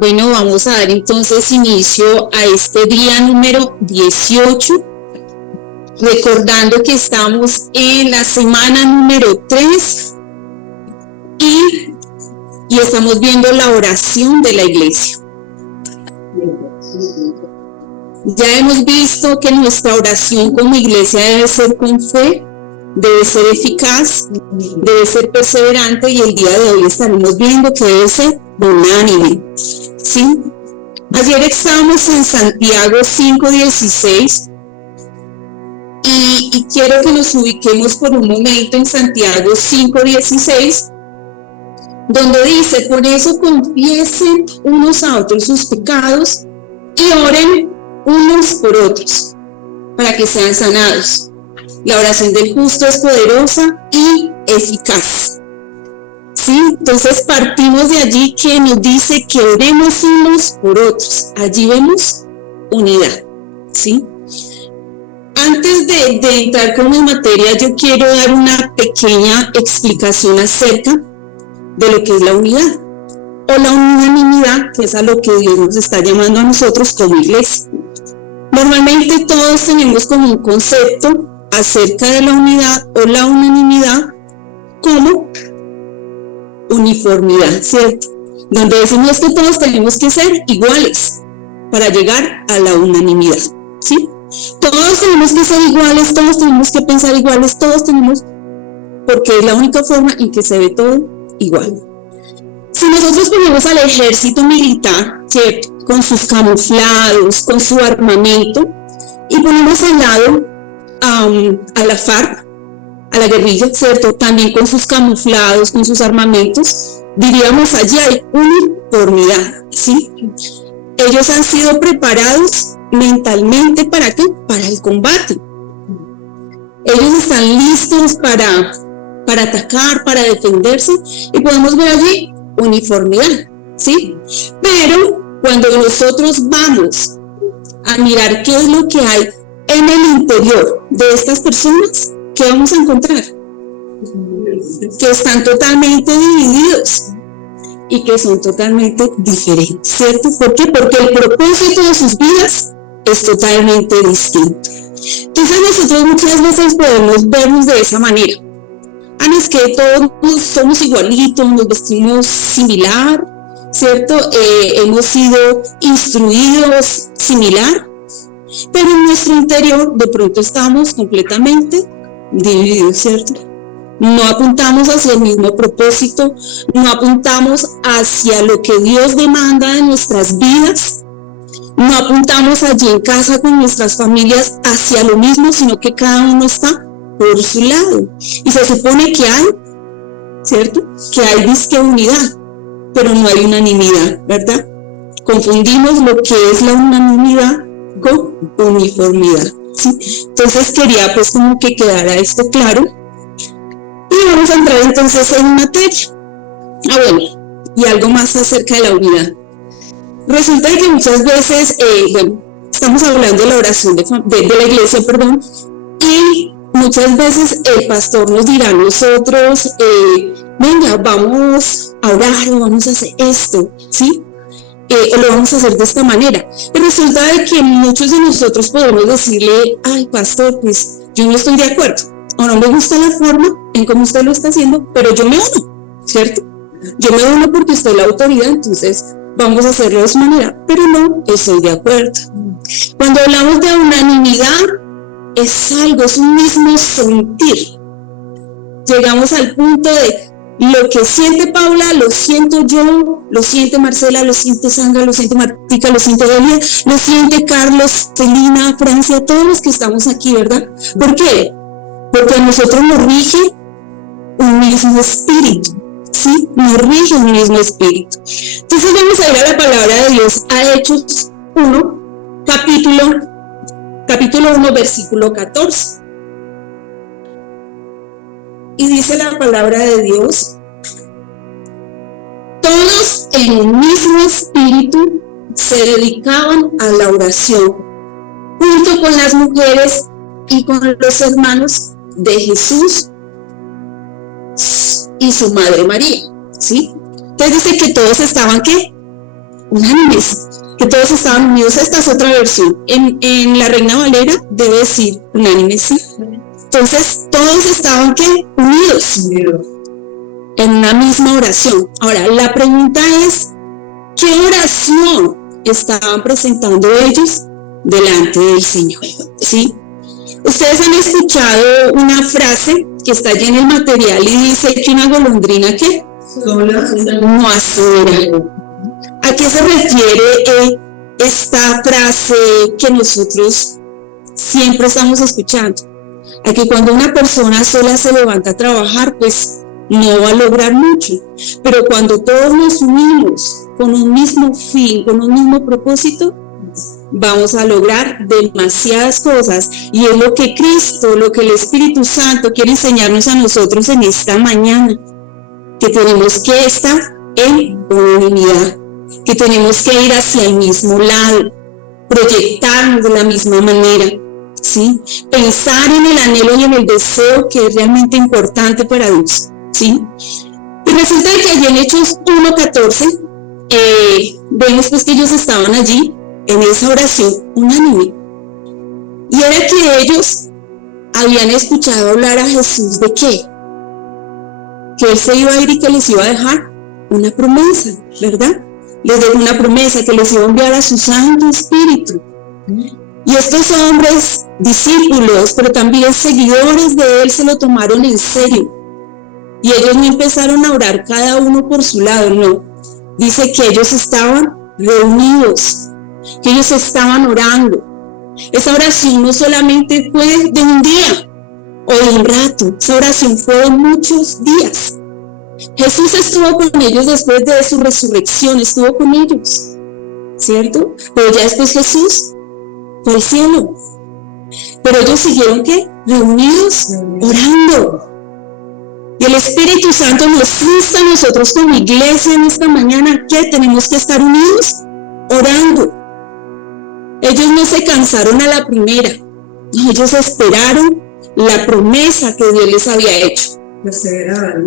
Bueno, vamos a dar entonces inicio a este día número 18, recordando que estamos en la semana número 3 y estamos viendo la oración de la iglesia. Ya hemos visto que nuestra oración como iglesia debe ser con fe, debe ser eficaz, debe ser perseverante, y el día de hoy estaremos viendo que debe ser unánime. ¿Sí? Ayer estábamos en Santiago 5:16 y quiero que nos ubiquemos por un momento en Santiago 5:16, donde dice: por eso confiesen unos a otros sus pecados y oren unos por otros para que sean sanados. La oración del justo es poderosa y eficaz. ¿Sí? Entonces partimos de allí, que nos dice que oremos unos por otros. Allí vemos unidad. ¿Sí? Antes de entrar con mi materia, yo quiero dar una pequeña explicación acerca de lo que es la unidad o la unanimidad, que es a lo que Dios nos está llamando a nosotros como iglesia. Normalmente todos tenemos como un concepto acerca de la unidad o la unanimidad como uniformidad, ¿cierto? Donde decimos que todos tenemos que ser iguales para llegar a la unanimidad, ¿sí? Todos tenemos que ser iguales, todos tenemos que pensar iguales, todos tenemos, porque es la única forma en que se ve todo igual. Si nosotros ponemos al ejército militar, ¿cierto?, con sus camuflados, con su armamento, y ponemos al lado a la FARC, a la guerrilla, ¿cierto?, también con sus camuflados, con sus armamentos, diríamos allí hay uniformidad, ¿sí? Ellos han sido preparados mentalmente, ¿para qué? Para el combate. Ellos están listos para atacar, para defenderse, y podemos ver allí uniformidad, ¿sí? Pero cuando nosotros vamos a mirar qué es lo que hay en el interior de estas personas, ¿qué vamos a encontrar? Que están totalmente divididos y que son totalmente diferentes, ¿cierto? ¿Por qué? Porque el propósito de sus vidas es totalmente distinto. Entonces nosotros muchas veces podemos vernos de esa manera. Es que todos somos igualitos, nos vestimos similar, ¿cierto? Hemos sido instruidos similar, pero en nuestro interior de pronto estamos completamente divididos, ¿cierto? No apuntamos hacia el mismo propósito, no apuntamos hacia lo que Dios demanda de nuestras vidas, no apuntamos allí en casa con nuestras familias hacia lo mismo, sino que cada uno está por su lado. Y se supone que hay, ¿cierto?, que hay disque unidad, pero no hay unanimidad, ¿verdad? Confundimos lo que es la unanimidad con uniformidad, ¿sí? Entonces quería pues como que quedara esto claro. Y vamos a entrar entonces en materia. Bueno, y algo más acerca de la unidad. Resulta que muchas veces, estamos hablando de la oración de la iglesia, y muchas veces el pastor nos dirá a nosotros, venga, vamos a orar o vamos a hacer esto, ¿sí? O lo vamos a hacer de esta manera. Y resulta de que muchos de nosotros podemos decirle: ay, pastor, pues yo no estoy de acuerdo, o no me gusta la forma en cómo usted lo está haciendo, pero yo me uno, ¿cierto? Yo me uno porque usted es la autoridad, entonces vamos a hacerlo de esa manera, pero no estoy de acuerdo. Cuando hablamos de unanimidad, es algo, es un mismo sentir. Llegamos al punto de lo que siente Paula, lo siento yo, lo siente Marcela, lo siente Sandra, lo siente Martica, lo siente Delia, lo siente Carlos, Celina, Francia, todos los que estamos aquí, ¿verdad? ¿Por qué? Porque a nosotros nos rige un mismo espíritu, ¿sí? Nos rige un mismo espíritu. Entonces vamos a ir a la palabra de Dios, a Hechos 1, capítulo 1, versículo 14. Y dice la palabra de Dios: todos en un mismo espíritu se dedicaban a la oración, junto con las mujeres y con los hermanos de Jesús y su madre María, ¿sí? Entonces dice que todos estaban, ¿qué? unánimes, que todos estaban unidos. Esta es otra versión. En la Reina Valera debe decir unánimes, ¿sí? Entonces, todos estaban, ¿qué? Unidos en una misma oración. Ahora, la pregunta es, ¿qué oración estaban presentando ellos delante del Señor? ¿Sí? Ustedes han escuchado una frase que está allí en el material y dice que una golondrina, ¿qué? No hace verano. ¿A qué se refiere esta frase que nosotros siempre estamos escuchando? A que cuando una persona sola se levanta a trabajar, pues no va a lograr mucho, pero cuando todos nos unimos con un mismo fin, con un mismo propósito, vamos a lograr demasiadas cosas. Y es lo que Cristo, lo que el Espíritu Santo quiere enseñarnos a nosotros en esta mañana, que tenemos que estar en unidad, que tenemos que ir hacia el mismo lado, proyectarnos de la misma manera, ¿sí? Pensar en el anhelo y en el deseo que es realmente importante para Dios, ¿sí? Y resulta que allí en Hechos 1:14 vemos pues que ellos estaban allí en esa oración unánime, y era que ellos habían escuchado hablar a Jesús de ¿qué? Que Él se iba a ir y que les iba a dejar una promesa, ¿verdad? Les dejó una promesa, que les iba a enviar a su Santo Espíritu. Y estos hombres, discípulos, pero también seguidores de Él, se lo tomaron en serio. Y ellos no empezaron a orar cada uno por su lado, no. Dice que ellos estaban reunidos, que ellos estaban orando. Esa oración no solamente fue de un día o de un rato, esa oración fue de muchos días. Jesús estuvo con ellos después de su resurrección, estuvo con ellos, ¿cierto? Pero ya después Jesús fue al cielo. Pero ellos siguieron, ¿qué? Reunidos, orando. Y el Espíritu Santo nos insta a nosotros como iglesia en esta mañana que tenemos que estar unidos, orando. Ellos no se cansaron a la primera, no, ellos esperaron la promesa que Dios les había hecho.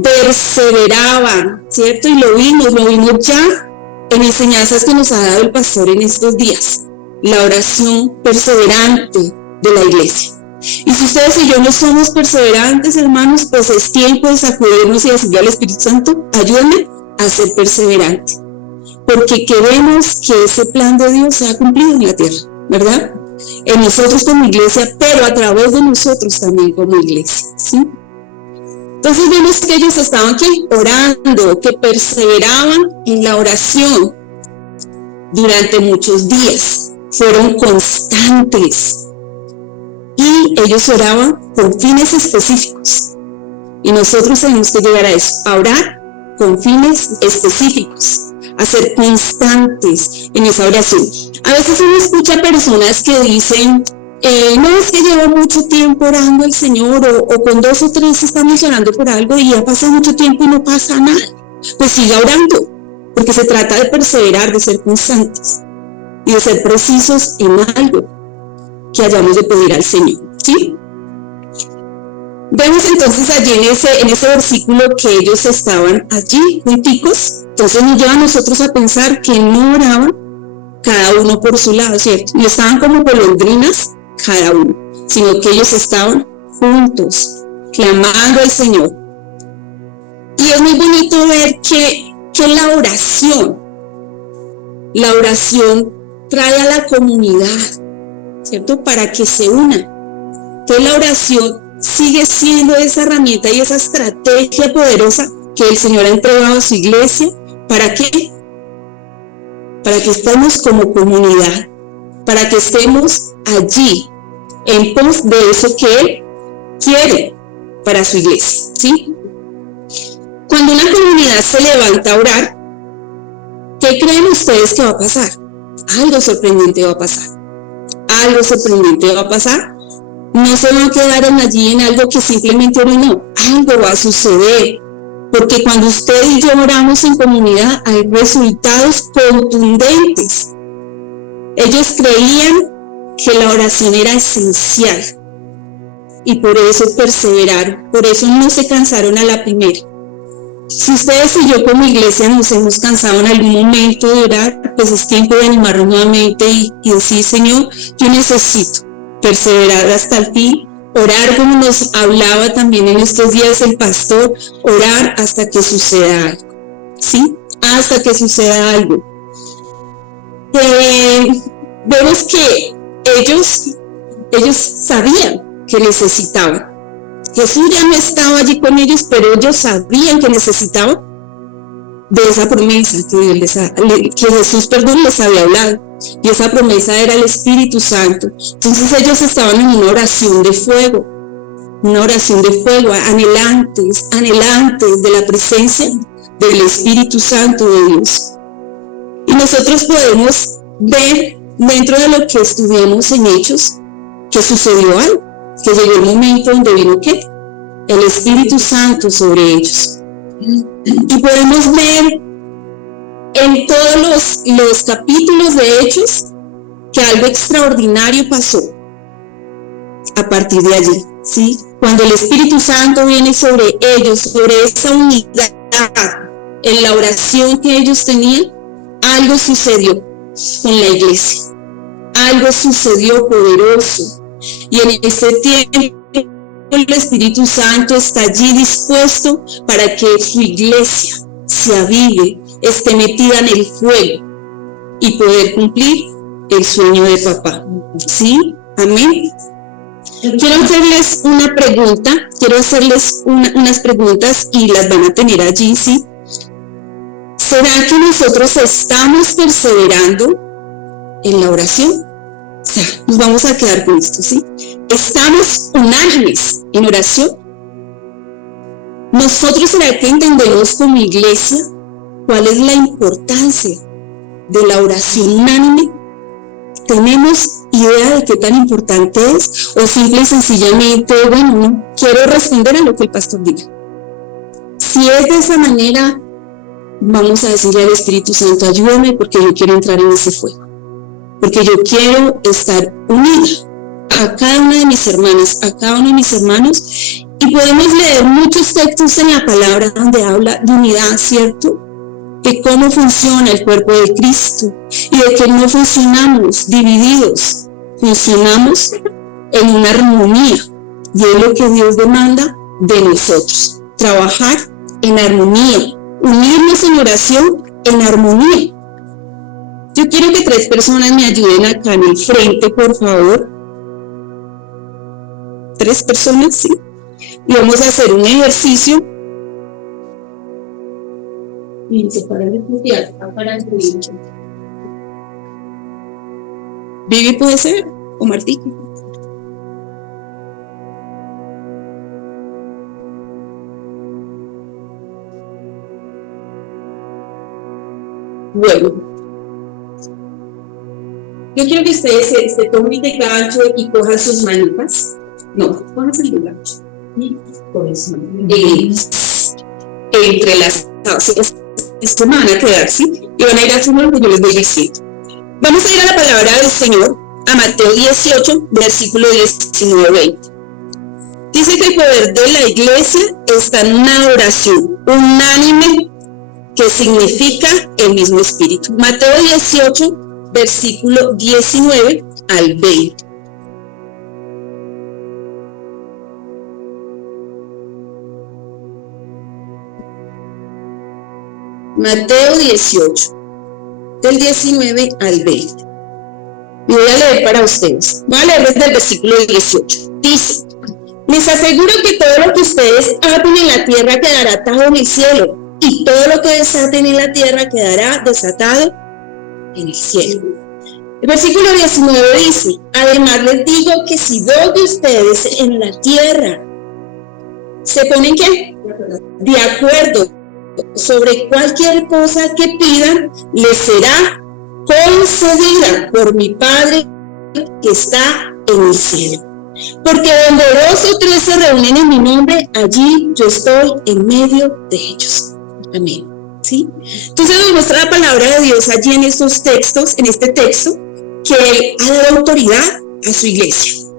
Perseveraban, ¿cierto? Y lo vimos ya en enseñanzas que nos ha dado el pastor en estos días. La oración perseverante de la iglesia. Y si ustedes y yo no somos perseverantes, hermanos, pues es tiempo de sacudirnos y decirle al Espíritu Santo, ayúdame a ser perseverante, porque queremos que ese plan de Dios sea cumplido en la tierra, ¿verdad? En nosotros como iglesia, pero a través de nosotros también como iglesia, ¿sí? Entonces vemos que ellos estaban aquí orando, que perseveraban en la oración durante muchos días, fueron constantes. Y ellos oraban con fines específicos. Y nosotros tenemos que llegar a eso, a orar con fines específicos, a ser constantes en esa oración. A veces uno escucha personas que dicen, no, es que llevo mucho tiempo orando al Señor, o con 2 o 3 estamos orando por algo y ya pasa mucho tiempo y no pasa nada. Pues siga orando, porque se trata de perseverar, de ser constantes y de ser precisos en algo que hayamos de pedir al Señor, ¿sí? Vemos entonces allí en ese versículo que ellos estaban allí junticos. Entonces nos lleva a nosotros a pensar que no oraban cada uno por su lado, ¿cierto? No estaban como golondrinas cada uno, sino que ellos estaban juntos, clamando al Señor. Y es muy bonito ver que la oración trae a la comunidad, ¿cierto? Para que se una. Entonces la oración sigue siendo esa herramienta y esa estrategia poderosa que el Señor ha entregado a su iglesia. ¿Para qué? Para que estemos como comunidad, para que estemos allí en pos de eso que Él quiere para su iglesia, ¿sí? Cuando una comunidad se levanta a orar, ¿qué creen ustedes que va a pasar? Algo sorprendente va a pasar. Algo sorprendente va a pasar. No se van a quedar allí en algo que simplemente oren, algo va a suceder. Porque cuando usted y yo oramos en comunidad, hay resultados contundentes. Ellos creían que la oración era esencial y por eso perseveraron, por eso no se cansaron a la primera. Si ustedes y yo como iglesia nos hemos cansado en algún momento de orar, ahora pues es tiempo de animarnos nuevamente y decir, Señor, yo necesito perseverar hasta el fin, orar como nos hablaba también en estos días el pastor, orar hasta que suceda algo, ¿sí? Hasta que suceda algo. Vemos que ellos sabían que necesitaban. Jesús ya no estaba allí con ellos, pero ellos sabían que necesitaban de esa promesa que Jesús les había hablado. Y esa promesa era el Espíritu Santo. Entonces ellos estaban en una oración de fuego, anhelantes de la presencia del Espíritu Santo de Dios. Y nosotros podemos ver dentro de lo que estudiamos en Hechos que sucedió algo, que llegó el momento donde vino ¿qué? El Espíritu Santo sobre ellos. Y podemos ver en todos los capítulos de Hechos que algo extraordinario pasó a partir de allí, ¿sí? Cuando el Espíritu Santo viene sobre ellos, sobre esa unidad, en la oración que ellos tenían, algo sucedió con la iglesia, algo sucedió poderoso. Y en ese tiempo el Espíritu Santo está allí dispuesto para que su iglesia se avive, esté metida en el fuego y poder cumplir el sueño de papá. ¿Sí? Amén. Quiero hacerles una pregunta, unas preguntas y las van a tener allí, ¿sí? ¿Será que nosotros estamos perseverando en la oración? O sea, nos vamos a quedar con esto, ¿sí? ¿Estamos unánimes en oración? ¿Nosotros será que entendemos como iglesia cuál es la importancia de la oración unánime? ¿Tenemos idea de qué tan importante es? ¿O simple y sencillamente, bueno, no quiero responder a lo que el pastor diga? Si es de esa manera, vamos a decirle al Espíritu Santo, ayúdame porque yo quiero entrar en ese fuego. Porque yo quiero estar unida a cada una de mis hermanas, a cada uno de mis hermanos. Y podemos leer muchos textos en la palabra donde habla de unidad, ¿cierto? De cómo funciona el cuerpo de Cristo y de que no funcionamos divididos, funcionamos en una armonía. Y es lo que Dios demanda de nosotros, trabajar en armonía, unirnos en oración en armonía. Yo quiero que 3 personas me ayuden acá en el frente, por favor. 3 personas, sí. Y vamos a hacer un ejercicio. Y se para el para el Vivi puede ser, o Martí. Bueno. Yo quiero que ustedes se tomen de gancho y cojan sus manitas. No, cojan el gancho. Y cojan sus manitas. Entrelazados. Esto me van a quedar, ¿sí? Y van a ir haciendo lo que yo les voy diciendo. Vamos a ir a la palabra del Señor, a Mateo 18, versículo 19-20. Dice que el poder de la iglesia está en una oración unánime que significa el mismo espíritu. Mateo 18, versículo 19 al 20. Mateo 18, del 19 al 20. Y voy a leer para ustedes. Voy a leer desde el versículo 18. Dice: les aseguro que todo lo que ustedes aten en la tierra quedará atado en el cielo, y todo lo que desaten en la tierra quedará desatado en el cielo. El versículo 19 dice: además les digo que si 2 de ustedes en la tierra se ponen ¿qué? De acuerdo sobre cualquier cosa que pidan, les será concedida por mi Padre que está en el cielo. Porque donde 2 o 3 se reúnen en mi nombre, allí yo estoy en medio de ellos. Amén. ¿Sí? Entonces nos muestra la palabra de Dios allí en estos textos, en este texto, que Él ha dado autoridad a su iglesia.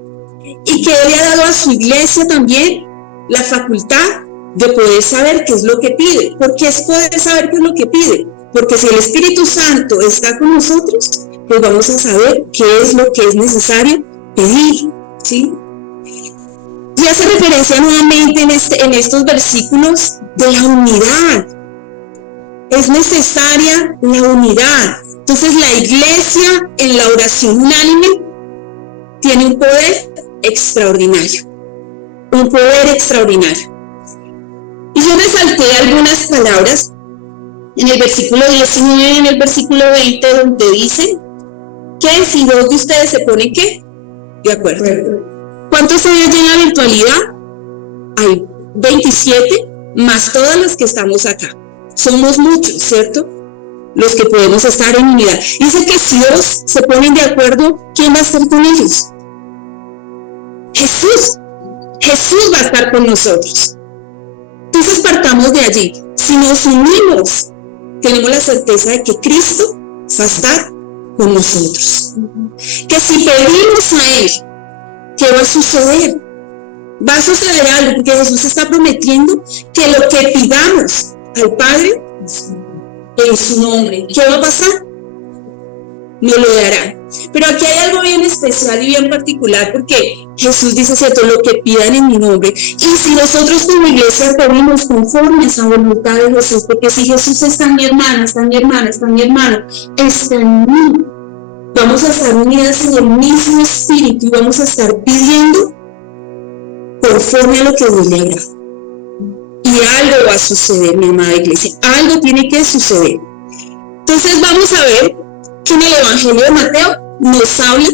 Y que Él le ha dado a su iglesia también la facultad de poder saber qué es lo que pide. ¿Por qué es poder saber qué es lo que pide? porque si el Espíritu Santo está con nosotros, pues vamos a saber qué es lo que es necesario pedir, ¿sí? Y hace referencia nuevamente en estos versículos de la unidad. Es necesaria la unidad. Entonces la iglesia en la oración unánime tiene un poder extraordinario. Un poder extraordinario. Y yo resalté algunas palabras en el versículo 19 y en el versículo 20, donde dicen que si dos de ustedes se ponen, ¿qué? De acuerdo. ¿Cuántos hay allí en la virtualidad? Hay 27, más todas las que estamos acá. Somos muchos, ¿cierto? Los que podemos estar en unidad. Dice que si dos se ponen de acuerdo, ¿quién va a estar con ellos? Jesús. Jesús va a estar con nosotros. Entonces partamos de allí. Si nos unimos, tenemos la certeza de que Cristo va a estar con nosotros. Que si pedimos a Él, ¿qué va a suceder? Va a suceder algo, porque Jesús está prometiendo que lo que pidamos al Padre en su nombre, ¿qué va a pasar? Nos lo dará. Pero aquí hay algo bien especial y bien particular, porque Jesús dice, cierto, lo que pidan en mi nombre. Y si nosotros como iglesia pedimos conforme a esa voluntad de Jesús, porque si Jesús está en mi hermana, está en mi hermana, está en mi hermano, está en mí, vamos a estar unidas en el mismo espíritu y vamos a estar pidiendo conforme a lo que Dios le agrada. Y algo va a suceder, mi amada iglesia, algo tiene que suceder. Entonces vamos a ver que en el Evangelio de Mateo nos habla,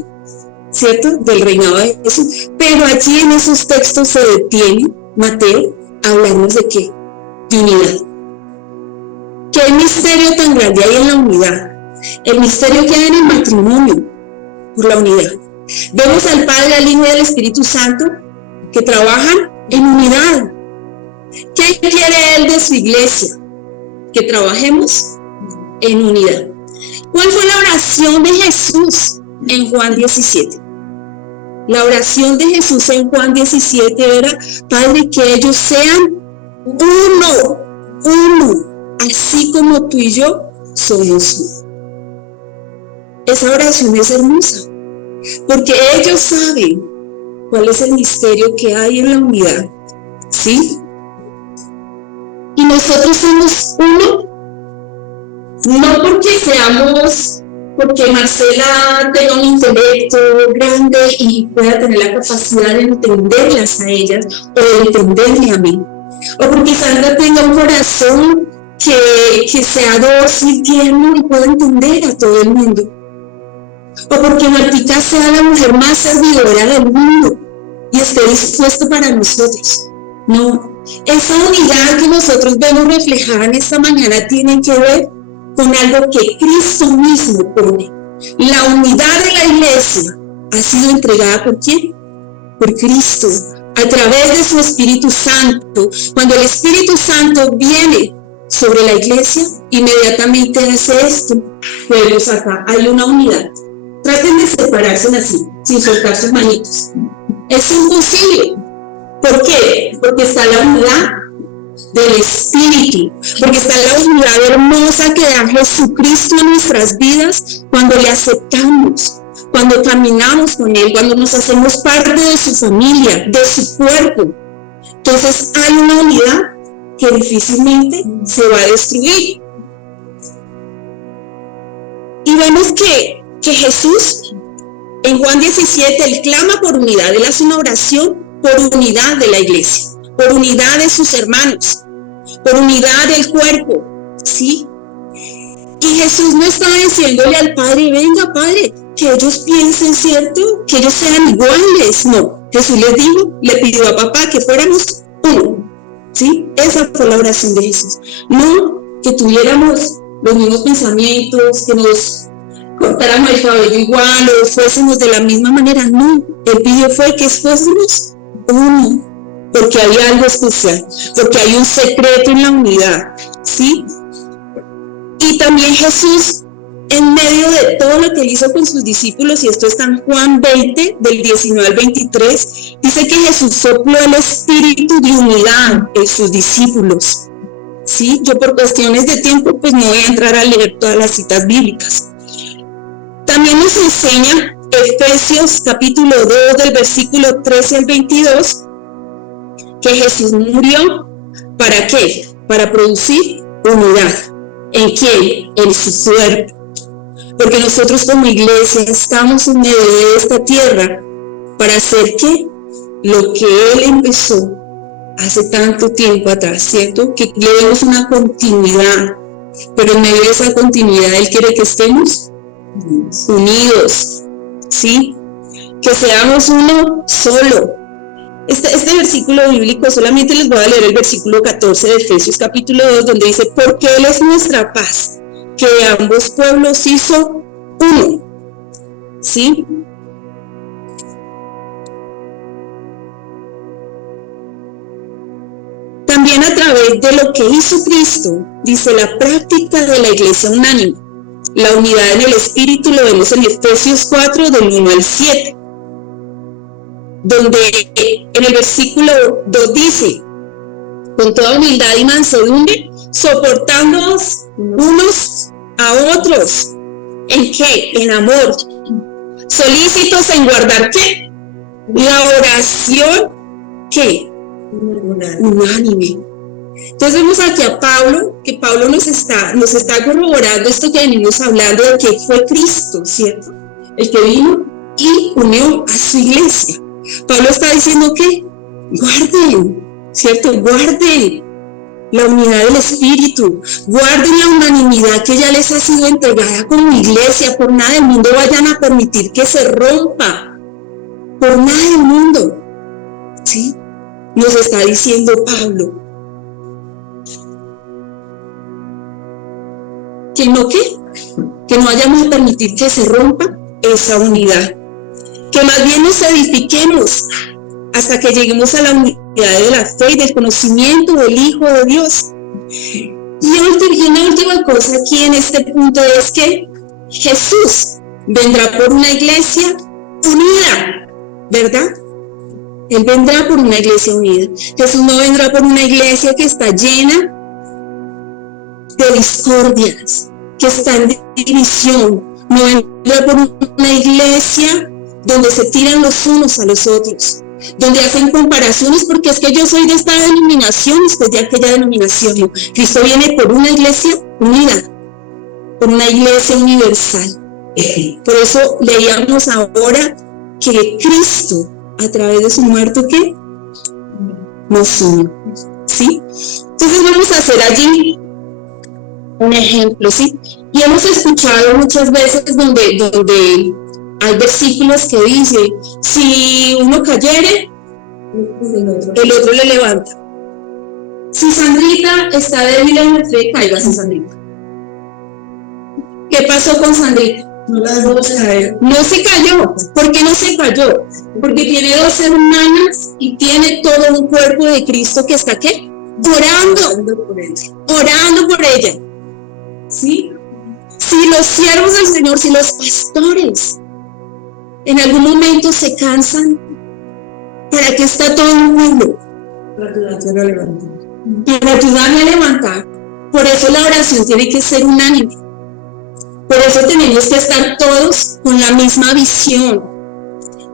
¿cierto?, del reinado de Jesús, pero allí en esos textos se detiene Mateo a hablarnos de ¿qué? De unidad. ¿Qué misterio tan grande hay en la unidad? El misterio que hay en el matrimonio por la unidad. Vemos al Padre, al Hijo y al Espíritu Santo que trabajan en unidad. ¿Qué quiere Él de su iglesia? Que trabajemos en unidad. ¿Cuál fue la oración de Jesús en Juan 17? La oración de Jesús en Juan 17 era: Padre, que ellos sean uno, así como tú y yo somos uno. Esa oración es hermosa, porque ellos saben cuál es el misterio que hay en la unidad, ¿sí? Y nosotros somos uno, no porque Marcela tenga un intelecto grande y pueda tener la capacidad de entenderlas a ellas o de entenderme a mí, o porque Sandra tenga un corazón que sea dócil, tierno y pueda entender a todo el mundo, o porque Martica sea la mujer más servidora del mundo y esté dispuesto para nosotros. No, esa unidad que nosotros vemos reflejada en esta mañana tiene que ver con algo que Cristo mismo pone. La unidad de la iglesia ha sido entregada ¿por quién? Por Cristo, a través de su Espíritu Santo. Cuando el Espíritu Santo viene sobre la iglesia, inmediatamente hace esto. Vemos acá, hay una unidad. Traten de separarse así, sin soltar sus manitos. Es imposible. ¿Por qué? Porque está la unidad del Espíritu, porque está la unidad hermosa que da Jesucristo en nuestras vidas cuando le aceptamos, cuando caminamos con Él, cuando nos hacemos parte de su familia, de su cuerpo. Entonces hay una unidad que difícilmente se va a destruir. Y vemos que Jesús en Juan 17, Él clama por unidad. Él hace una oración por unidad de la iglesia, por unidad de sus hermanos, por unidad del cuerpo, ¿sí? Y Jesús no estaba diciéndole al Padre: venga, Padre, que ellos piensen, ¿cierto?, que ellos sean iguales. No, Jesús les dijo, le pidió a papá que fuéramos uno, ¿sí? Esa fue la oración de Jesús. No que tuviéramos los mismos pensamientos, que nos cortáramos el cabello igual o fuésemos de la misma manera. No, Él pidió fue que fuésemos uno, porque hay algo especial, porque hay un secreto en la unidad, ¿sí? Y también Jesús, en medio de todo lo que Él hizo con sus discípulos, y esto está en Juan 20, del 19 al 23, dice que Jesús sopló el espíritu de unidad en sus discípulos, ¿sí? Yo por cuestiones de tiempo pues no voy a entrar a leer todas las citas bíblicas. También nos enseña Efesios capítulo 2 del versículo 13 al 22 que Jesús murió, ¿para qué? Para producir unidad. ¿En quién? En su cuerpo. Porque nosotros como iglesia estamos en medio de esta tierra para hacer ¿qué? Lo que Él empezó hace tanto tiempo atrás, ¿cierto? Que le demos una continuidad, pero en medio de esa continuidad Él quiere que estemos unidos, ¿sí? Que seamos uno solo. Este versículo bíblico, solamente les voy a leer el versículo 14 de Efesios capítulo 2, donde dice, porque Él es nuestra paz, que de ambos pueblos hizo uno, ¿sí? También a través de lo que hizo Cristo, dice la práctica de la iglesia unánime. La unidad en el Espíritu lo vemos en Efesios 4, del 1 al 7. Donde en el versículo 2 dice, con toda humildad y mansedumbre, soportándonos unos a otros. ¿En qué? En amor. Solícitos en guardar ¿qué? La oración ¿qué? Unánime. Entonces vemos aquí a Pablo, que Pablo nos está corroborando esto que venimos hablando de que fue Cristo, ¿cierto? El que vino y unió a su iglesia. Pablo está diciendo que guarden, ¿cierto? Guarden la unidad del Espíritu, guarden la unanimidad que ya les ha sido entregada como iglesia. Por nada del mundo vayan a permitir que se rompa, por nada del mundo, ¿sí? Nos está diciendo Pablo. ¿Que no qué? Que no vayamos a permitir que se rompa esa unidad. Que más bien nos edifiquemos hasta que lleguemos a la unidad de la fe y del conocimiento del Hijo de Dios. Y una última cosa aquí en este punto es que Jesús vendrá por una iglesia unida, ¿verdad? Él vendrá por una iglesia unida. Jesús no vendrá por una iglesia que está llena de discordias, que está en división. No vendrá por una iglesia donde se tiran los unos a los otros, donde hacen comparaciones, porque es que yo soy de esta denominación, usted de aquella denominación. No. Cristo viene por una iglesia unida, por una iglesia universal. Por eso leíamos ahora que Cristo, a través de su muerte, ¿qué? Nos une, ¿sí? Entonces vamos a hacer allí un ejemplo, ¿sí? Y hemos escuchado muchas veces donde hay versículos que dicen, si uno cayere, el otro le levanta. Si Sandrita está débil en la fe, cáigase Sandrita. ¿Qué pasó con Sandrita? No la dejó caer. No se cayó. ¿Por qué no se cayó? Porque tiene 2 hermanas y tiene todo un cuerpo de Cristo que está ¿qué? Orando por ella. ¿Sí? Si los siervos del Señor, si los pastores en algún momento se cansan, ¿para qué está todo el mundo? Para ayudarme a levantar. Por eso la oración tiene que ser unánime. Por eso tenemos que estar todos con la misma visión.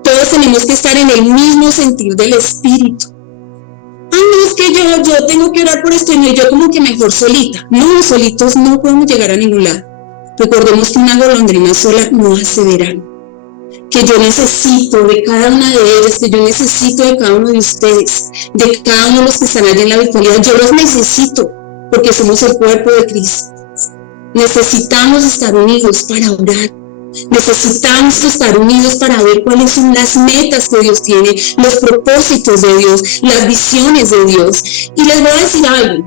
Todos tenemos que estar en el mismo sentir del Espíritu. Ay, no, es que yo tengo que orar por esto y yo como que mejor solita. No, solitos no podemos llegar a ningún lado. Recordemos que una golondrina sola no hace verano. Que yo necesito de cada una de ellas, que yo necesito de cada uno de ustedes, de cada uno de los que están allá en la virtualidad. Yo los necesito porque somos el cuerpo de Cristo. Necesitamos estar unidos para orar. Necesitamos estar unidos para ver cuáles son las metas que Dios tiene, los propósitos de Dios, las visiones de Dios. Y les voy a decir algo.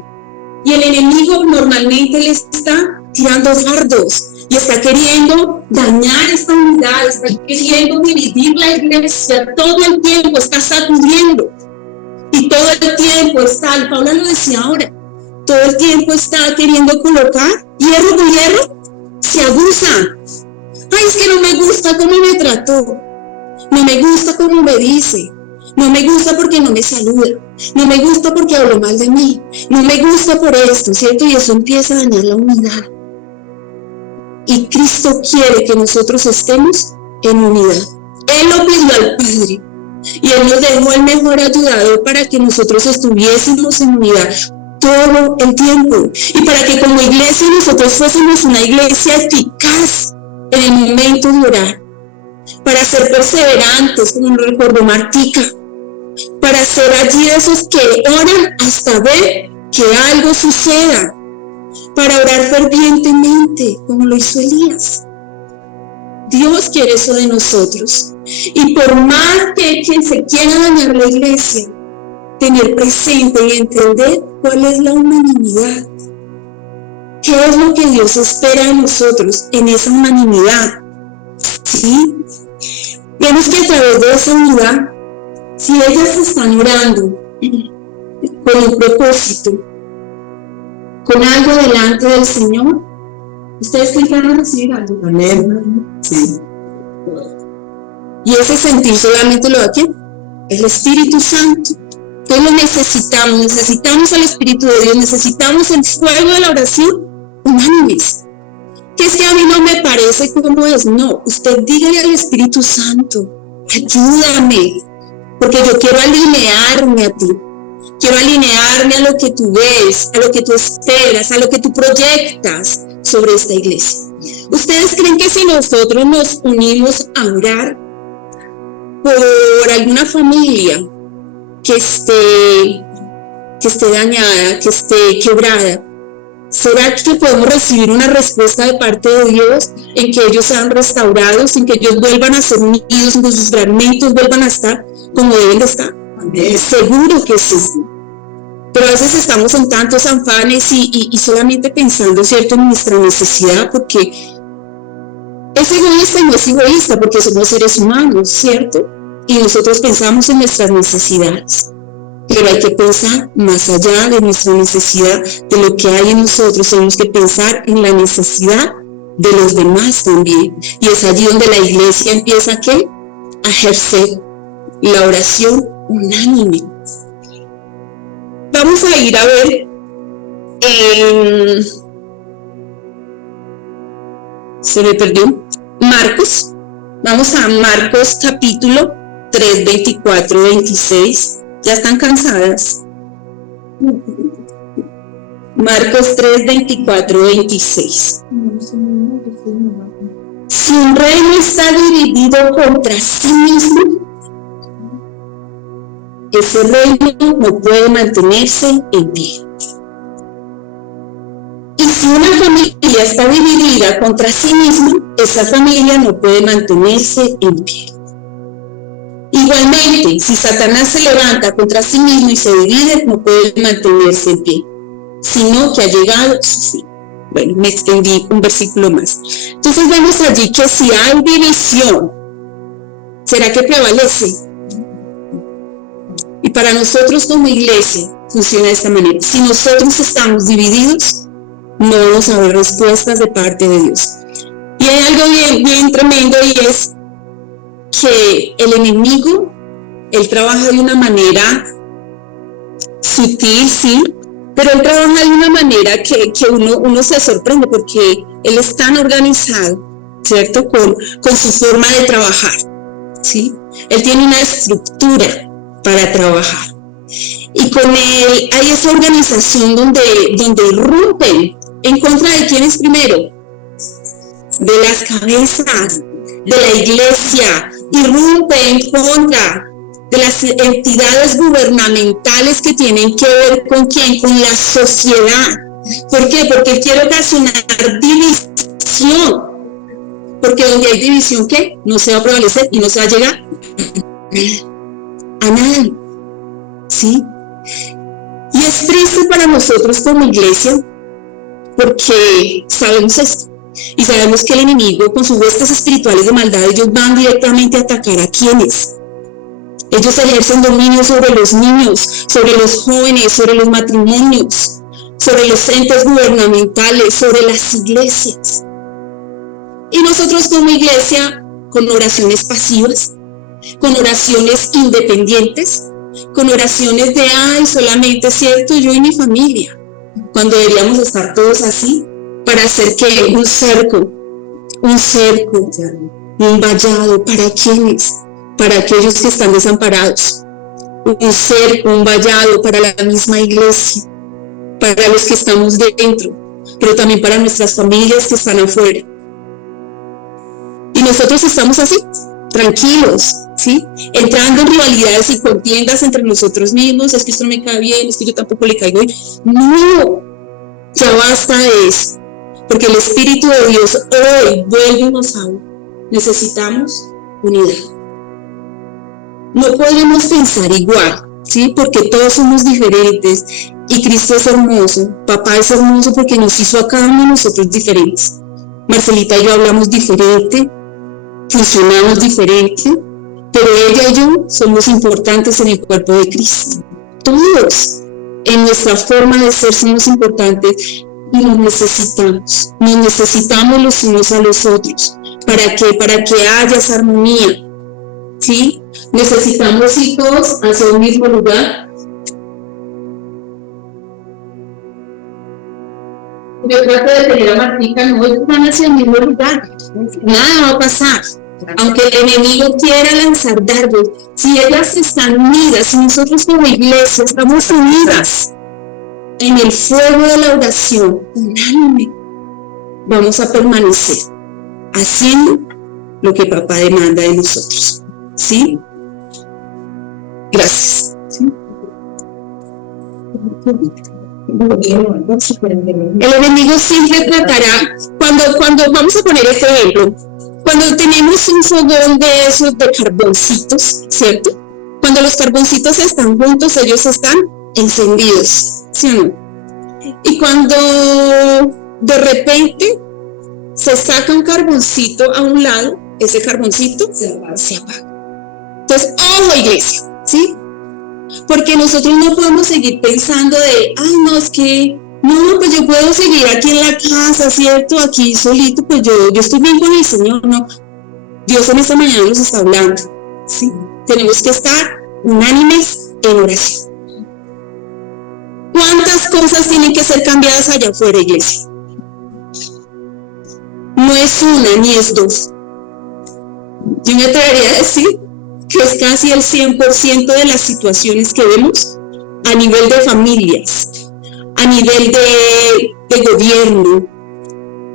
Y el enemigo normalmente le está tirando dardos y está queriendo dañar esta unidad, está queriendo dividir la iglesia, todo el tiempo está sacudiendo. Y todo el tiempo está, Paula lo decía ahora, todo el tiempo está queriendo colocar hierro con hierro, se abusa. Ay, es que no me gusta cómo me trató, no me gusta cómo me dice, No me gusta porque no me saluda. No me gusta porque habló mal de mí. No me gusta por esto, ¿cierto? Y eso empieza a dañar la unidad. Y Cristo quiere que nosotros estemos en unidad. Él lo pidió al Padre. Y Él nos dejó el mejor ayudador para que nosotros estuviésemos en unidad todo el tiempo. Y para que como iglesia nosotros fuésemos una iglesia eficaz en el momento de orar. Para ser perseverantes, como nos recordó Martica. Para ser allí esos que oran hasta ver que algo suceda. Para orar fervientemente, como lo hizo Elías. Dios quiere eso de nosotros. Y por más que se quiera dañar la iglesia, tener presente y entender cuál es la unanimidad. ¿Qué es lo que Dios espera de nosotros en esa unanimidad? ¿Sí? Vemos que a través de esa unidad, si ellas están orando con un propósito, con algo delante del Señor, ¿ustedes creen que van a recibir algo? Amén. Sí. Y ese sentir solamente lo da ¿quién? El Espíritu Santo. Entonces lo necesitamos al Espíritu de Dios, necesitamos el fuego de la oración unánimes. Que es que a mí no me parece como es, no, usted dígale al Espíritu Santo, ayúdame, porque yo quiero alinearme a ti, quiero alinearme a lo que tú ves, a lo que tú esperas, a lo que tú proyectas sobre esta iglesia. ¿Ustedes creen que si nosotros nos unimos a orar por alguna familia que esté dañada, que esté quebrada, será que podemos recibir una respuesta de parte de Dios en que ellos sean restaurados, en que ellos vuelvan a ser unidos, en que sus fragmentos vuelvan a estar como deben de estar? Seguro que sí. Pero a veces estamos en tantos afanes y solamente pensando, ¿cierto?, en nuestra necesidad, porque es egoísta y no es egoísta, porque somos seres humanos, ¿cierto? Y nosotros pensamos en nuestras necesidades. Pero hay que pensar más allá de nuestra necesidad, de lo que hay en nosotros. Tenemos que pensar en la necesidad de los demás también. Y es allí donde la iglesia empieza a ejercer la oración unánime. Vamos a ir a ver se me perdió Marcos. Vamos a Marcos capítulo 3, 24, 26. ¿Ya están cansadas? Marcos 3, 24, 26. Si un reino está dividido contra sí mismo, ese reino no puede mantenerse en pie. Y si una familia está dividida contra sí misma, esa familia no puede mantenerse en pie. Igualmente, si Satanás se levanta contra sí mismo y se divide, no puede mantenerse en pie, sino que ha llegado su fin. Bueno, me extendí un versículo más. Entonces vemos allí que si hay división, ¿será que prevalece? Y para nosotros como iglesia funciona de esta manera. Si nosotros estamos divididos, no vamos a ver respuestas de parte de Dios. Y hay algo bien tremendo, y es que el enemigo, él trabaja de una manera sutil, sí, pero él trabaja de una manera que uno se sorprende, porque él es tan organizado, ¿cierto?, con su forma de trabajar, ¿sí? Él tiene una estructura para trabajar, y con él hay esa organización donde irrumpen en contra de quienes primero, de las cabezas de la iglesia, irrumpe en contra de las entidades gubernamentales que tienen que ver con quién, con la sociedad. ¿Por qué? Porque él quiere ocasionar división, porque donde hay división, ¿qué? No se va a prevalecer y no se va a llegar a nada, ¿sí? Y es triste para nosotros como iglesia, porque sabemos esto. Y sabemos que el enemigo, con sus huestes espirituales de maldad, ellos van directamente a atacar a quienes. Ellos ejercen dominio sobre los niños, sobre los jóvenes, sobre los matrimonios, sobre los entes gubernamentales, sobre las iglesias. Y nosotros como iglesia, con oraciones pasivas, con oraciones independientes, con oraciones de, ay, solamente, ¿cierto? Yo y mi familia, cuando deberíamos estar todos así, para hacer que un cerco, un vallado, ¿para quiénes? Para aquellos que están desamparados, un cerco, un vallado para la misma iglesia, para los que estamos dentro, pero también para nuestras familias que están afuera. Y nosotros estamos así, tranquilos, ¿sí? Entrando en rivalidades y contiendas entre nosotros mismos, es que esto no me cae bien, es que yo tampoco le caigo bien. No, ya basta de eso, porque el Espíritu de Dios hoy vuelve y nos habla. Necesitamos unidad. No podemos pensar igual, ¿sí? Porque todos somos diferentes y Cristo es hermoso, Papá es hermoso porque nos hizo a cada uno de nosotros diferentes. Marcelita y yo hablamos diferente, funcionamos diferente, pero ella y yo somos importantes en el cuerpo de Cristo. Todos, en nuestra forma de ser, somos importantes y nos necesitamos los unos a los otros. ¿Para qué? Para que haya esa armonía, ¿sí? Necesitamos ir todos hacia un mismo lugar. Yo trato de tener a Martica, no, ellos van hacia el mismo lugar, nada va a pasar. Aunque el enemigo quiera lanzar dardos, si ellas están unidas, si nosotros como iglesia estamos unidas en el fuego de la oración, unánime, vamos a permanecer haciendo lo que Papá demanda de nosotros, ¿sí? Gracias. ¿Sí? El enemigo siempre tratará, cuando vamos a poner este ejemplo, cuando tenemos un fogón de esos de carboncitos, ¿cierto? Cuando los carboncitos están juntos, ellos están encendidos, ¿sí o no? Y cuando de repente se saca un carboncito a un lado, ese carboncito se apaga. Entonces, ojo, iglesia, ¿sí? Porque nosotros no podemos seguir pensando de, ay, no, es que, no, pues yo puedo seguir aquí en la casa, ¿cierto? Aquí solito, pues yo estoy bien con el Señor, ¿no? Dios en esta mañana nos está hablando, ¿sí? Tenemos que estar unánimes en oración. ¿Cuántas cosas tienen que ser cambiadas allá afuera, iglesia? No es una ni es dos. Yo me atrevería a decir que es casi el 100% de las situaciones que vemos a nivel de familias, a nivel de gobierno,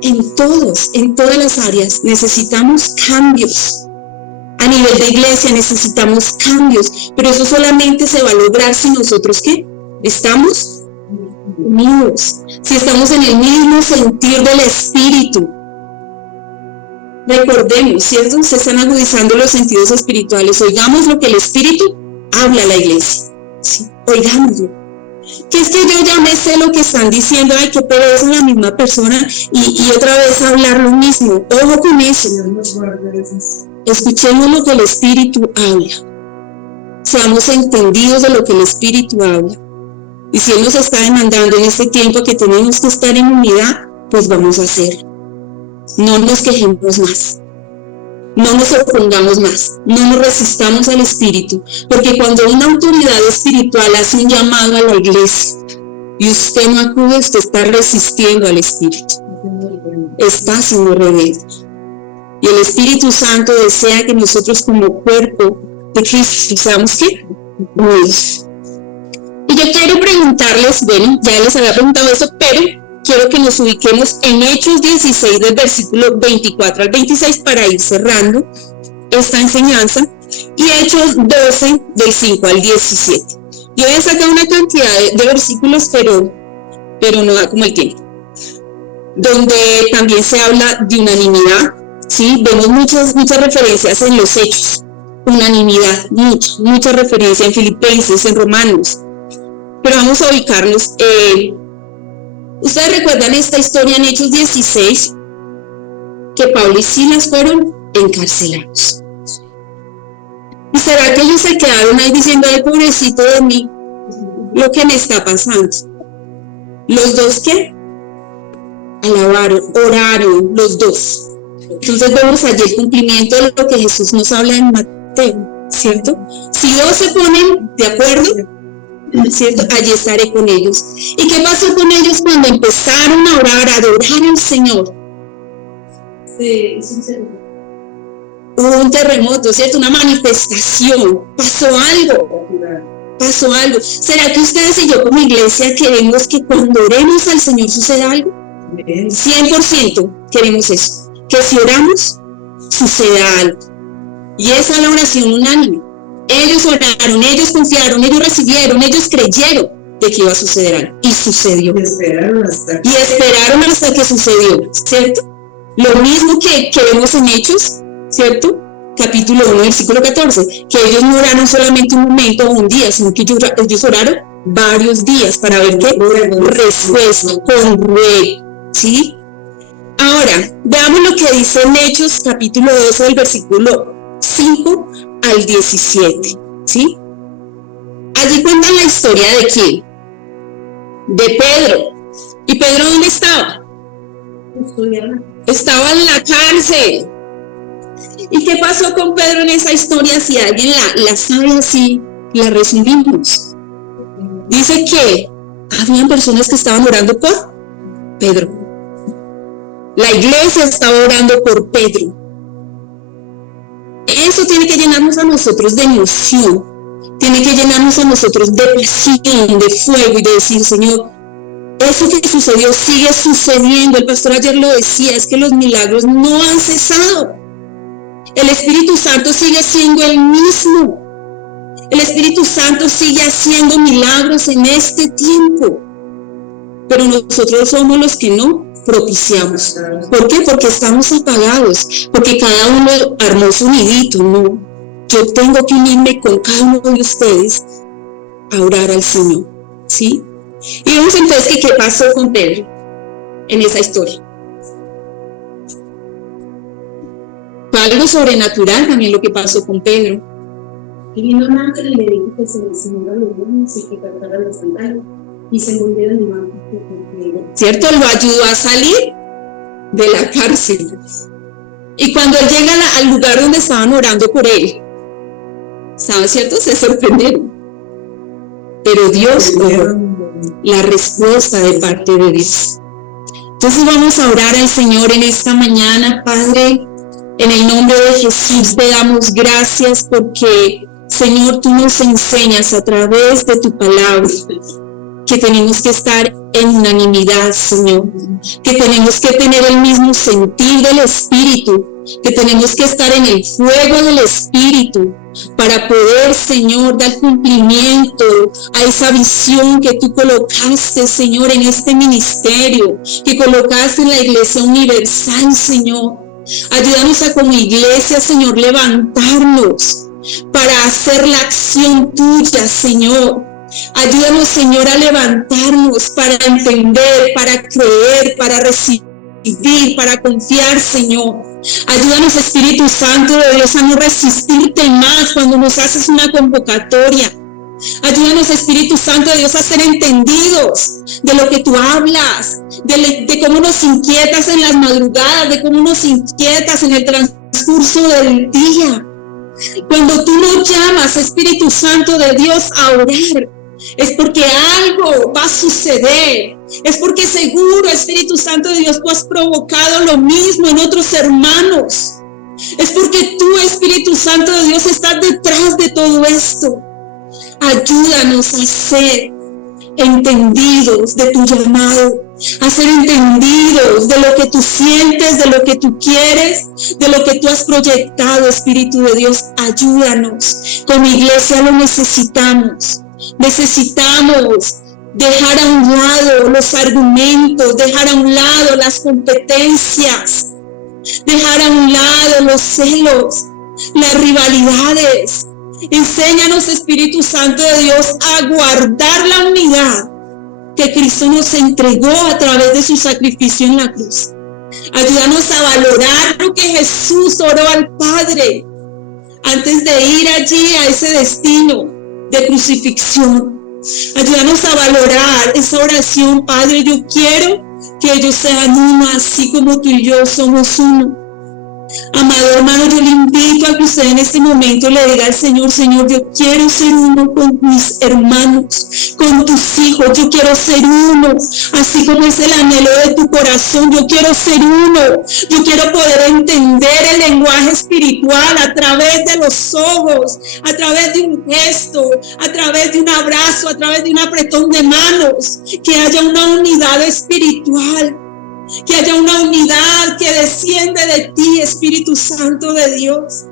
en todas las áreas necesitamos cambios. A nivel de iglesia necesitamos cambios, pero eso solamente se va a lograr si nosotros, ¿qué? Estamos unidos, si estamos en el mismo sentir del Espíritu. Recordemos, ¿cierto? Se están agudizando los sentidos espirituales. Oigamos lo que el Espíritu habla a la iglesia. ¿Sí? Oigámoslo. Que es que yo ya me sé lo que están diciendo, ay, qué pereza la misma persona y otra vez hablar lo mismo. Ojo con eso. Escuchemos lo que el Espíritu habla. Seamos entendidos de lo que el Espíritu habla. Y si Él nos está demandando en este tiempo que tenemos que estar en unidad, pues vamos a hacerlo. No nos quejemos más, no nos opongamos más, no nos resistamos al Espíritu, porque cuando una autoridad espiritual hace un llamado a la iglesia y usted no acude, usted está resistiendo al Espíritu, está siendo rebelde. Y el Espíritu Santo desea que nosotros como cuerpo de Cristo seamos ¿qué? Unidos. Y yo quiero preguntarles, bueno, ya les había preguntado eso, pero quiero que nos ubiquemos en Hechos 16 del versículo 24 al 26 para ir cerrando esta enseñanza, y Hechos 12 del 5 al 17. Yo he sacado una cantidad de versículos, pero no da como el tiempo, donde también se habla de unanimidad, ¿sí? Vemos muchas referencias en los Hechos, unanimidad, mucha referencia en Filipenses, en Romanos, pero vamos a ubicarnos. Ustedes recuerdan esta historia en Hechos 16, que Pablo y Silas fueron encarcelados. ¿Y será que ellos se quedaron ahí diciendo, ay, pobrecito de mí, lo que me está pasando? Los dos, ¿qué? Alabaron, oraron, los dos. Entonces vemos allí el cumplimiento de lo que Jesús nos habla en Mateo. ¿cierto? Si dos se ponen de acuerdo, ¿cierto? Allí estaré con ellos. ¿Y qué pasó con ellos cuando empezaron a orar, a adorar al Señor? Hubo un terremoto, ¿cierto? Una manifestación. Pasó algo. ¿Será que ustedes y yo como iglesia queremos que cuando oremos al Señor suceda algo? 100% queremos eso. Que si oramos, suceda algo. Y esa es la oración unánime. Ellos oraron, ellos confiaron, ellos recibieron, ellos creyeron de que iba a suceder algo. Y sucedió. Y esperaron hasta que sucedió, ¿cierto? Lo mismo que vemos en Hechos, ¿cierto? Capítulo 1, versículo 14, que ellos no oraron solamente un momento o un día, sino que ellos oraron varios días para ver qué respuesta, con ruego, ¿sí? Ahora, veamos lo que dice en Hechos, capítulo 12, del versículo 5 al 17, ¿sí? Allí cuentan la historia de ¿quién? De Pedro. ¿Y Pedro dónde estaba? Estaba en la cárcel. ¿Y qué pasó con Pedro en esa historia? Si alguien la sabe así, la resumimos. Dice que habían personas que estaban orando por Pedro. La iglesia estaba orando por Pedro. Eso tiene que llenarnos a nosotros de emoción. Tiene que llenarnos a nosotros de pasión, de fuego y de decir, Señor, eso que sucedió sigue sucediendo. El pastor ayer lo decía, es que los milagros no han cesado. El Espíritu Santo sigue siendo el mismo. El Espíritu Santo sigue haciendo milagros en este tiempo. Pero nosotros somos los que no propiciamos. ¿Por qué? Porque estamos apagados. Porque cada uno armó su nidito. No. Yo tengo que unirme con cada uno de ustedes a orar al Señor. ¿Sí? Y vemos entonces que qué pasó con Pedro en esa historia. Fue algo sobrenatural también lo que pasó con Pedro. Y vino un ángel y le dijo que se enseñara los buenos y que cargara las sandalias y se envolviera en el manto. ¿Cierto? Lo ayudó a salir de la cárcel. Y cuando él llega al lugar donde estaban orando por él, ¿saben? ¿Cierto? Se sorprendieron. Pero Dios dio la respuesta de parte de Dios. Entonces vamos a orar al Señor en esta mañana. Padre, en el nombre de Jesús te damos gracias porque, Señor, tú nos enseñas a través de tu palabra que tenemos que estar en unanimidad, Señor, que tenemos que tener el mismo sentir del Espíritu, que tenemos que estar en el fuego del Espíritu para poder, Señor, dar cumplimiento a esa visión que tú colocaste, Señor, en este ministerio, que colocaste en la Iglesia Universal, Señor. Ayúdanos a como iglesia, Señor, levantarnos para hacer la acción tuya, Señor. Ayúdanos, Señor, a levantarnos para entender, para creer, para recibir, para confiar, Señor. Ayúdanos, Espíritu Santo de Dios, a no resistirte más cuando nos haces una convocatoria. Ayúdanos, Espíritu Santo de Dios, a ser entendidos de lo que tú hablas, de cómo nos inquietas en las madrugadas, de cómo nos inquietas en el transcurso del día. Cuando tú nos llamas, Espíritu Santo de Dios, a orar, es porque algo va a suceder. Es porque seguro, Espíritu Santo de Dios, tú has provocado lo mismo en otros hermanos. Es porque tú, Espíritu Santo de Dios, estás detrás de todo esto. Ayúdanos a ser entendidos de tu llamado, a ser entendidos de lo que tú sientes, de lo que tú quieres, de lo que tú has proyectado, Espíritu de Dios. Ayúdanos. Como iglesia lo necesitamos. Necesitamos dejar a un lado los argumentos, dejar a un lado las competencias, dejar a un lado los celos, las rivalidades. Enséñanos, Espíritu Santo de Dios, a guardar la unidad que Cristo nos entregó a través de su sacrificio en la cruz. Ayúdanos a valorar lo que Jesús oró al Padre antes de ir allí a ese destino de crucifixión. Ayúdanos a valorar esa oración. Padre, yo quiero que ellos sean uno, así como tú y yo somos uno. Amado hermano, yo le invito a que usted en este momento le diga al Señor: Señor, yo quiero ser uno con mis hermanos, con tus hijos, yo quiero ser uno, así como es el anhelo de tu corazón. Yo quiero ser uno, yo quiero poder entender el lenguaje espiritual a través de los ojos, a través de un gesto, a través de un abrazo, a través de un apretón de manos, que haya una unidad espiritual. Que haya una unidad que desciende de ti, Espíritu Santo de Dios.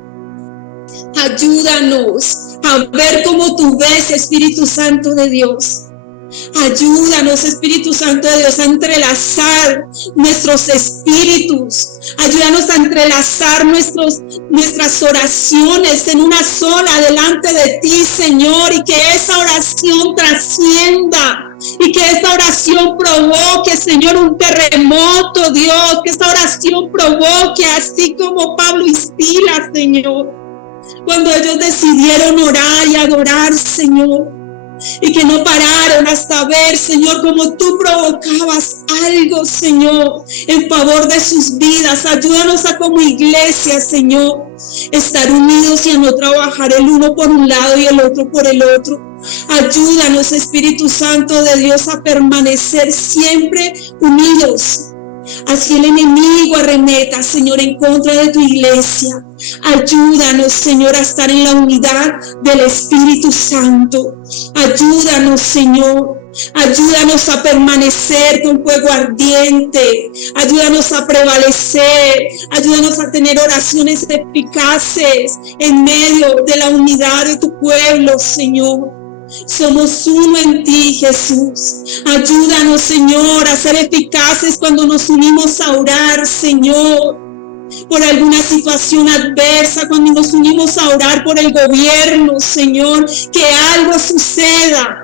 Ayúdanos a ver como tú ves, Espíritu Santo de Dios. Ayúdanos, Espíritu Santo de Dios, a entrelazar nuestros espíritus. Ayúdanos a entrelazar nuestras oraciones en una sola delante de ti, Señor, y que esa oración trascienda. Y que esta oración provoque, Señor, un terremoto, Dios. Que esta oración provoque, así como Pablo y Silas, Señor, cuando ellos decidieron orar y adorar, Señor, y que no pararon hasta ver, Señor, como tú provocabas algo, Señor, en favor de sus vidas. Ayúdanos a, como iglesia, Señor, estar unidos y a no trabajar el uno por un lado y el otro por el otro. Ayúdanos, Espíritu Santo de Dios, a permanecer siempre unidos. Así el enemigo arremeta, Señor, en contra de tu iglesia. Ayúdanos, Señor, a estar en la unidad del Espíritu Santo. Ayúdanos, Señor. Ayúdanos a permanecer con fuego ardiente. Ayúdanos a prevalecer. Ayúdanos a tener oraciones eficaces en medio de la unidad de tu pueblo, Señor. Somos uno en ti, Jesús. Ayúdanos, Señor, a ser eficaces cuando nos unimos a orar, Señor, por alguna situación adversa, cuando nos unimos a orar por el gobierno, Señor, que algo suceda.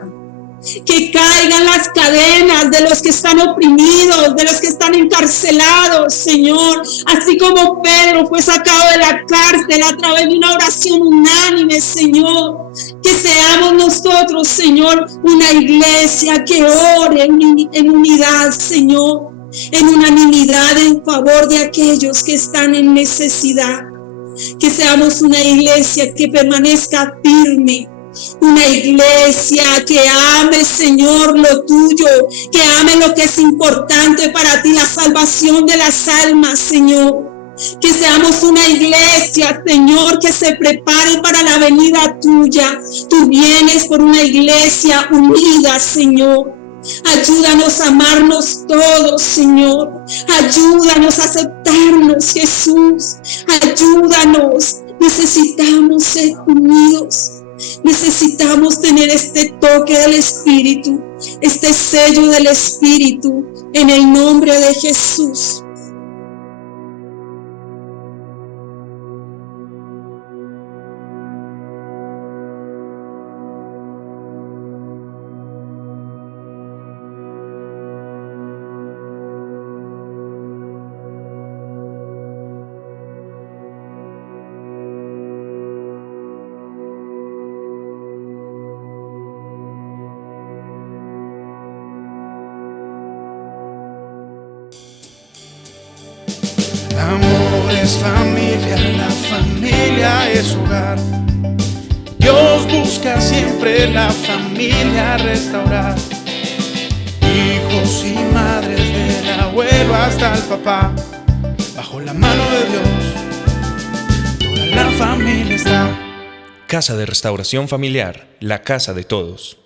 Que caigan las cadenas de los que están oprimidos, de los que están encarcelados, Señor. Así como Pedro fue sacado de la cárcel a través de una oración unánime, Señor. Que seamos nosotros, Señor, una iglesia que ore en unidad, Señor. En unanimidad en favor de aquellos que están en necesidad. Que seamos una iglesia que permanezca firme. Una iglesia que ame, Señor, lo tuyo, que ame lo que es importante para ti, la salvación de las almas, Señor. Que seamos una iglesia, Señor, que se prepare para la venida tuya. Tú vienes por una iglesia unida, Señor. Ayúdanos a amarnos todos, Señor. Ayúdanos a aceptarnos, Jesús. Ayúdanos. Necesitamos ser unidos. Necesitamos tener este toque del Espíritu, este sello del Espíritu, en el nombre de Jesús. Amor es familia, la familia es hogar. Dios busca siempre la familia restaurar. Hijos y madres, del abuelo hasta el papá, bajo la mano de Dios, toda la familia está. Casa de Restauración Familiar, la casa de todos.